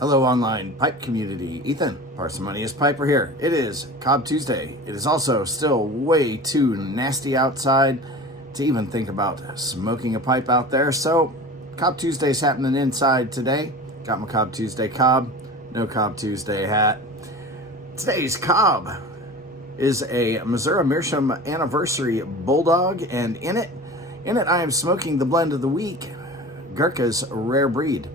Hello, online pipe community. Ethan, Parsimonious Piper here. It is Cobb Tuesday. It is also still way too nasty outside to even think about smoking a pipe out there. So, Cobb Tuesday is happening inside today. Got my Cobb Tuesday cob, no Cobb Tuesday hat. Today's cob is a Missouri Meerschaum Anniversary Bulldog, and in it I am smoking the blend of the week, Gurkha's Rare Breed.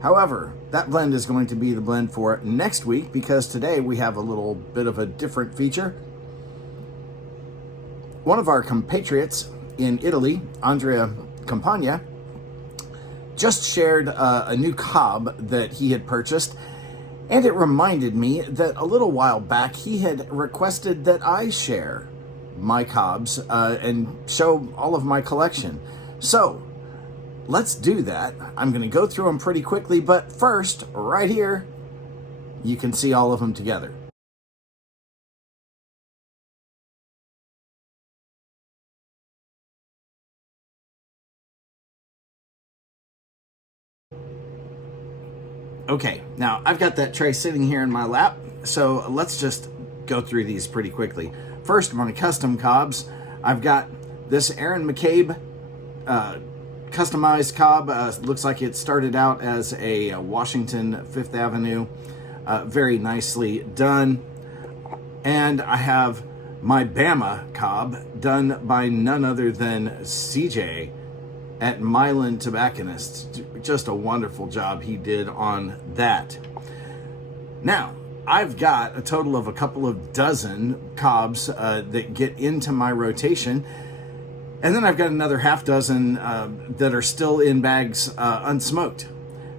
However, that blend is going to be the blend for next week because today we have a little bit of a different feature. One of our compatriots in Italy, Andrea Campagna, just shared a new cob that he had purchased, and it reminded me that a little while back he had requested that I share my cobs and show all of my collection. So, let's do that. I'm going to go through them pretty quickly, but first, right here, you can see all of them together. Okay, now I've got that tray sitting here in my lap, so let's just go through these pretty quickly. First, on custom cobs, I've got this Aaron McCabe customized cob. Looks like it started out as a Washington 5th Avenue. Very nicely done. And I have my Bama cob done by none other than CJ at Milan Tobacconists. Just a wonderful job he did on that. Now, I've got a total of a couple of dozen cobs that get into my rotation. And then I've got another half dozen that are still in bags unsmoked.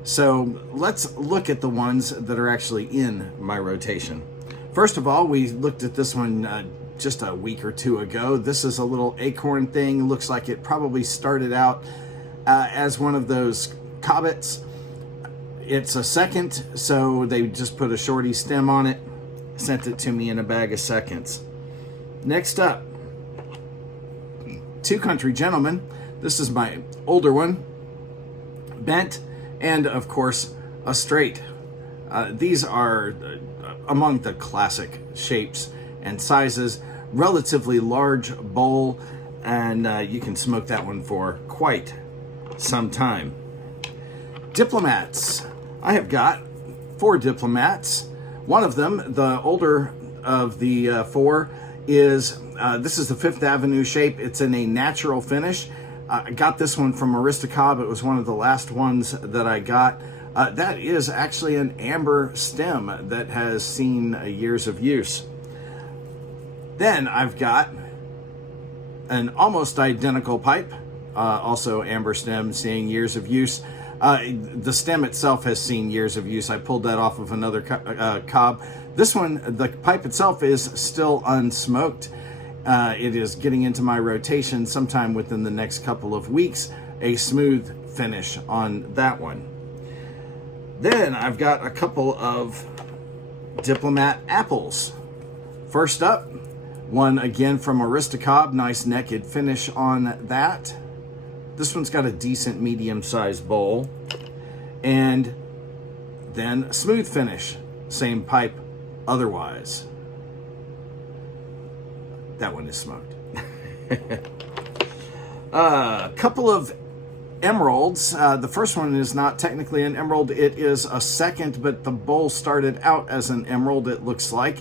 So let's look at the ones that are actually in my rotation. First of all, we looked at this one just a week or two ago. This is a little acorn thing. Looks like it probably started out as one of those cobbets. It's a second, so they just put a shorty stem on it, sent it to me in a bag of seconds. Next up, Two Country Gentlemen. This is my older one, bent, and of course a straight. These are among the classic shapes and sizes. Relatively large bowl, and you can smoke that one for quite some time. Diplomats. I have got 4 Diplomats. One of them, the older of the 4, is this is the 5th Avenue shape. It's in a natural finish. I got this one from Aristocob. It was one of the last ones that I got. That is actually an amber stem that has seen years of use. Then I've got an almost identical pipe, also amber stem, seeing years of use. The stem itself has seen years of use. I pulled that off of another cob. This one, the pipe itself is still unsmoked. It is getting into my rotation sometime within the next couple of weeks. A smooth finish on that one. Then I've got a couple of Diplomat apples. First up, one again from Aristocob. Nice naked finish on that. This one's got a decent medium-sized bowl. And then smooth finish. Same pipe otherwise. That one is smoked. A couple of emeralds. The first one is not technically an emerald. It is a second, but the bowl started out as an emerald, it looks like.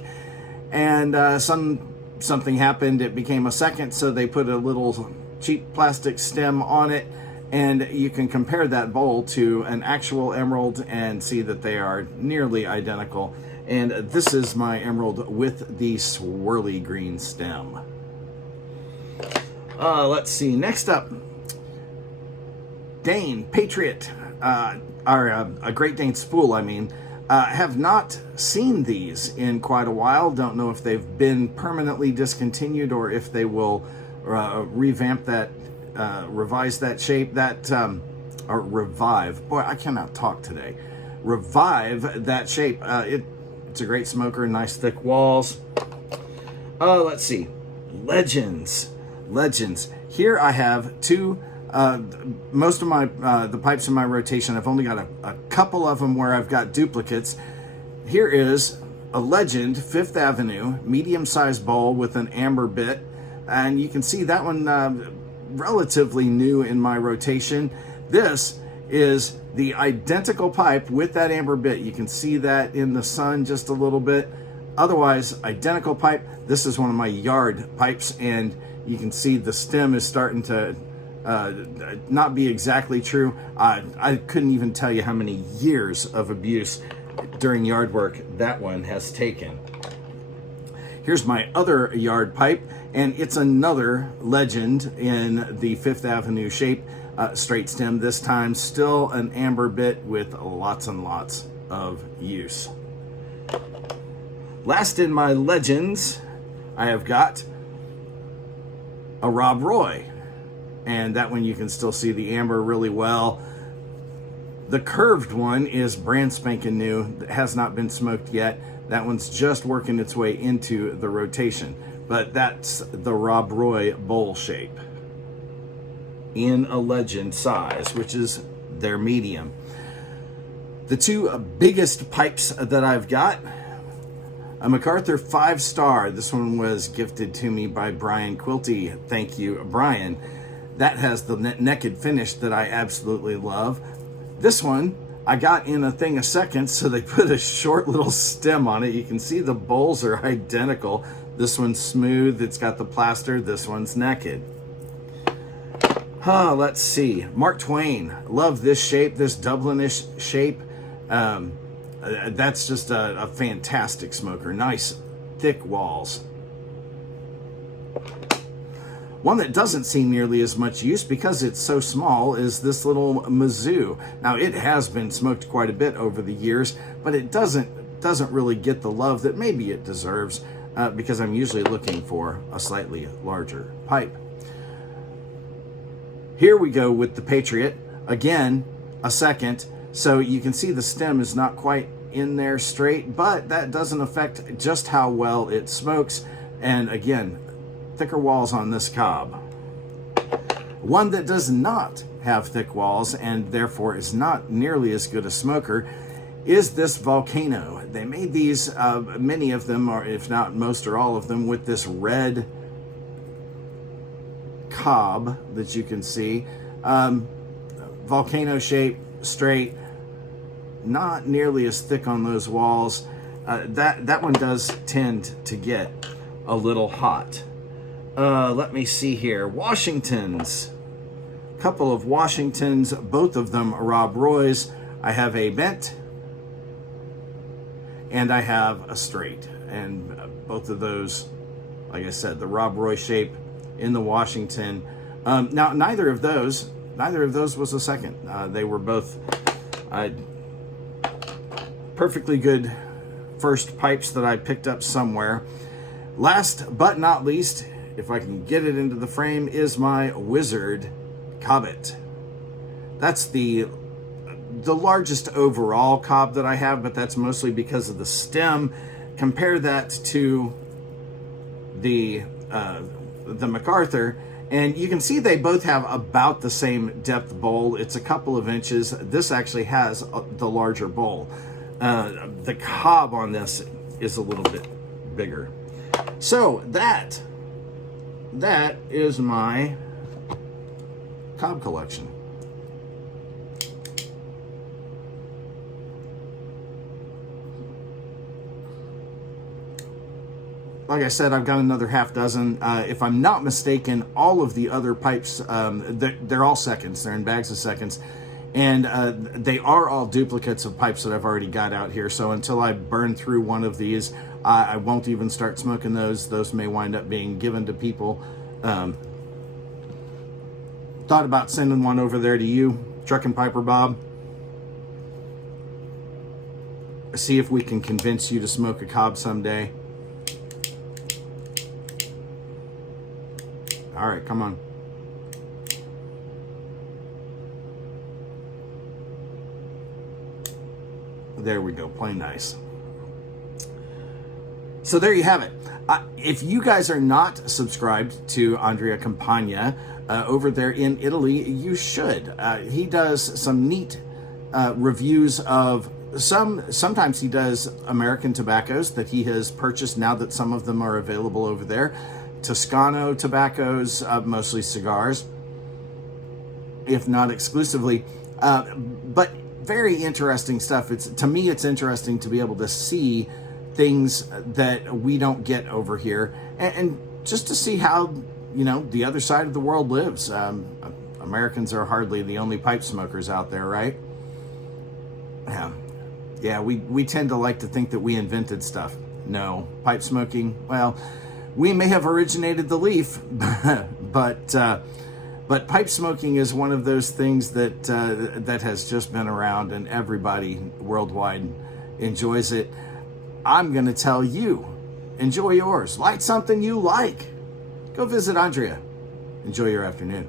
And something happened. It became a second, so they put a little cheap plastic stem on it. And you can compare that bowl to an actual emerald and see that they are nearly identical. And this is my emerald with the swirly green stem. Let's see. Next up, Dane Patriot, a Great Dane spool, I mean. Have not seen these in quite a while. Don't know if they've been permanently discontinued or if they will revamp that, revise that shape, or revive. Boy, I cannot talk today. Revive that shape. It's a great smoker, nice thick walls. Let's see. Legends. Here I have 2 Most of my the pipes in my rotation, I've only got a couple of them where I've got duplicates. Here is a Legend 5th Avenue medium-sized bowl with an amber bit, and you can see that one relatively new in my rotation. This is the identical pipe with that amber bit. You can see that in the sun just a little bit. Otherwise, identical pipe. This is one of my yard pipes, and you can see the stem is starting to not be exactly true. I couldn't even tell you how many years of abuse during yard work that one has taken. Here's my other yard pipe, and it's another Legend in the 5th Avenue shape, straight stem this time, still an amber bit with lots and lots of use. Last in my Legends, I have got a Rob Roy, and that one you can still see the amber really well. The curved one is brand spanking new, has not been smoked yet. That one's just working its way into the rotation, but that's the Rob Roy bowl shape in a Legend size, which is their medium. The two biggest pipes that I've got, a MacArthur 5-star. This one was gifted to me by Brian Quilty. Thank you, Brian. That has the naked finish that I absolutely love. This one I got in a thing a second, so they put a short little stem on it. You can see the bowls are identical. This one's smooth, it's got the plaster. This one's naked. Let's see. Mark Twain. Love this shape, this Dublinish shape. That's just a fantastic smoker. Nice, thick walls. One that doesn't see nearly as much use because it's so small is this little Mizzou. Now, it has been smoked quite a bit over the years, but it doesn't really get the love that maybe it deserves because I'm usually looking for a slightly larger pipe. Here we go with the Patriot. Again, a second. So you can see the stem is not quite in there straight, but that doesn't affect just how well it smokes. And again, thicker walls on this cob. One that does not have thick walls and therefore is not nearly as good a smoker is this Volcano. They made these, many of them, or if not most or all of them, with this red cob that you can see. Volcano shape, straight, not nearly as thick on those walls. That one does tend to get a little hot. Let me see here. Washingtons. Couple of Washingtons, both of them Rob Roys. I have a bent and I have a straight. And both of those, like I said, the Rob Roy shape in the Washington. Now, neither of those was a second. They were both perfectly good first pipes that I picked up somewhere. Last but not least, if I can get it into the frame, is my Wizard Cobbet. That's the largest overall cob that I have, but that's mostly because of the stem. Compare that to the MacArthur, and you can see they both have about the same depth bowl. It's a couple of inches. This actually has the larger bowl. The cob on this is a little bit bigger. So that is my cob collection. Like I said, I've got another half dozen. If I'm not mistaken, all of the other pipes, they're all seconds. They're in bags of seconds. And they are all duplicates of pipes that I've already got out here. So until I burn through one of these, I won't even start smoking those. Those may wind up being given to people. Thought about sending one over there to you, Truck and Piper Bob. See if we can convince you to smoke a cob someday. All right, come on. There we go, plain nice. So there you have it. If you guys are not subscribed to Andrea Campagna over there in Italy, you should. He does some neat reviews of sometimes he does American tobaccos that he has purchased now that some of them are available over there. Toscano tobaccos, mostly cigars, if not exclusively. But very interesting stuff. To me, it's interesting to be able to see things that we don't get over here, and just to see how, the other side of the world lives. Americans are hardly the only pipe smokers out there, right? Yeah, we tend to like to think that we invented stuff. No, pipe smoking, well, we may have originated the leaf, but pipe smoking is one of those things that has just been around, and everybody worldwide enjoys it. I'm going to tell you, enjoy yours. Light something you like. Go visit Andrea. Enjoy your afternoon.